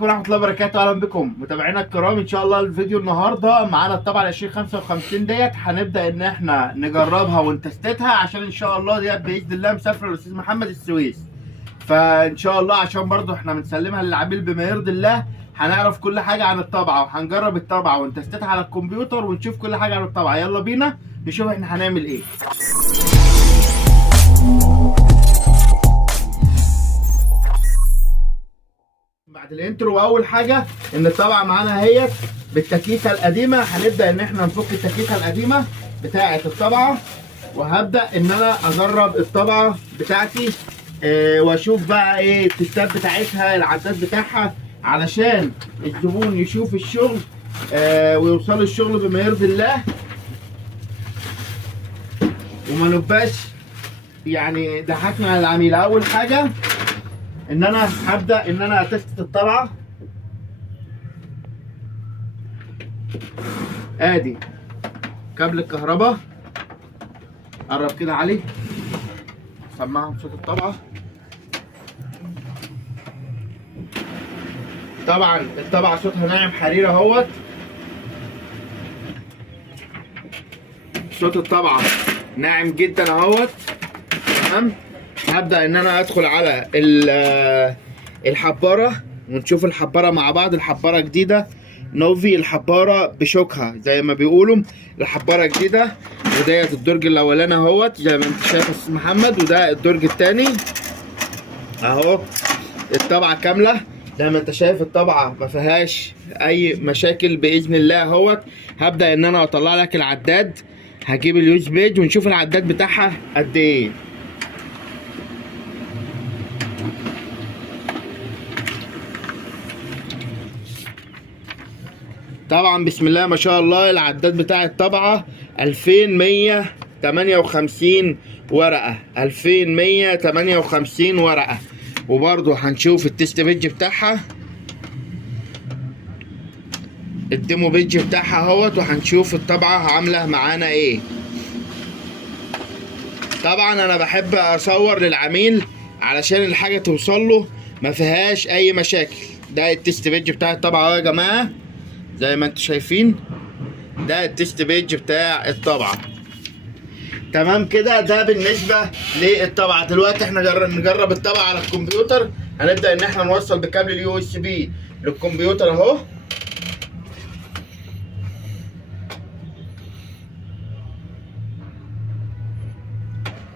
عليكم ورحمه الله وبركاته. اهلا بكم متابعينا الكرام. ان شاء الله الفيديو النهارده معانا الطبعه 2055 ديت هنبدا ان احنا نجربها ونتستها، عشان ان شاء الله ديت باذن الله مسافره الاستاذ محمد السويس. فان شاء الله عشان برضو احنا بنسلمها للعميل بما يرضي الله، هنعرف كل حاجه عن الطبعه وهنجرب الطبعه ونتستها على الكمبيوتر ونشوف كل حاجه عن الطبعه. يلا بينا نشوف احنا هنعمل ايه. بعد الانترو، واول حاجه ان الطبعه معانا اهيت بالتكييفه القديمه. هنبدا ان احنا نفك التكييفه القديمه بتاعه الطبعه، وهبدا ان انا اجرب الطبعه بتاعتي واشوف بقى ايه التستات بتاعتها، العداد بتاعها، علشان الزبون يشوف الشغل ويوصل الشغل بما يرضي الله، وما نبقاش يعني ضحكنا على العميل. اول حاجه ان انا هبدا ان انا اتست الطبعه. ادي كابل الكهرباء، قرب كده علي سمعهم صوت الطبعه. طبعا الطبعه صوتها ناعم حرير اهوت، صوت الطبعه ناعم جدا اهوت. تمام، هبدأ ان انا ادخل على الحبارة ونشوف الحبارة مع بعض. الحبارة جديدة نوفي، الحبارة بشوكها زي ما بيقولوا، الحبارة جديدة. وديت الدرج الاولاني اهوت زي ما انت شايف يا استاذ محمد، وده الدرج التاني اهو. الطبعة كاملة زي ما انت شايف، الطبعة ما فيهاش اي مشاكل باذن الله اهوت. هبدأ ان انا اطلع لك العداد، هجيب اليوز بيج ونشوف العداد بتاعها قد ايه. طبعا بسم الله ما شاء الله العداد بتاع الطبعة 2158 ورقة، 2158 ورقة. وبرضو هنشوف التست بيج بتاعها، الديمو بيج بتاعها اهوت، وهنشوف الطبعة عاملة معانا ايه. طبعا انا بحب اصور للعميل علشان الحاجة توصل له ما فيهاش اي مشاكل. ده التست بيج بتاع الطبعة اهو يا جماعة زي ما انتم شايفين، ده التست بيج بتاع الطبعة. تمام كده، ده بالنسبة للطبعة. دلوقتي احنا نجرب الطبعة على الكمبيوتر. هنبدأ ان احنا نوصل بكابل اليو اس بي للكمبيوتر اهو.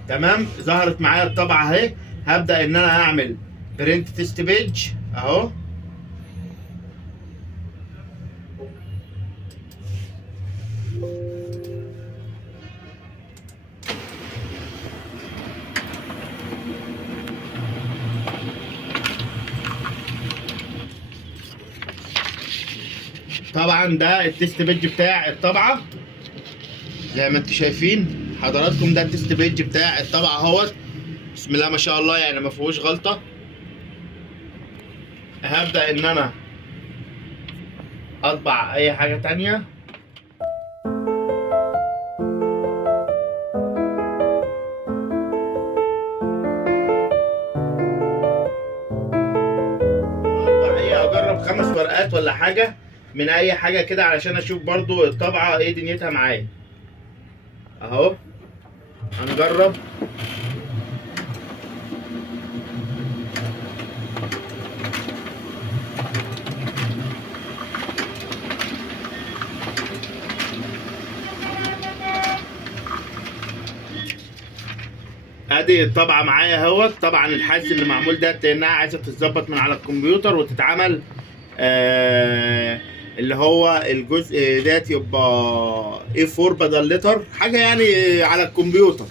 تمام، ظهرت معايا الطبعة اهي. هبدأ ان انا اعمل برنت تست بيج اهو. طبعا ده التست بيج بتاع الطبعه زي ما انتم شايفين حضراتكم، ده التست بيج بتاع الطبعه اهوت. بسم الله ما شاء الله، يعني ما فيهوش غلطه. هبدا ان انا اطبع اي حاجه تانية. اجرب 5 ورقات ولا حاجه من اي حاجه كده علشان اشوف برضو الطبعه ايه دنيتها معايا اهو. هنجرب. ادي الطبعه معايا اهوت. طبعا الحز اللي معمول ده لانها عايزه تتظبط من على الكمبيوتر وتتعمل اللي هو الجزء ديت يبقى A4 بدل لتر حاجه يعني على الكمبيوتر.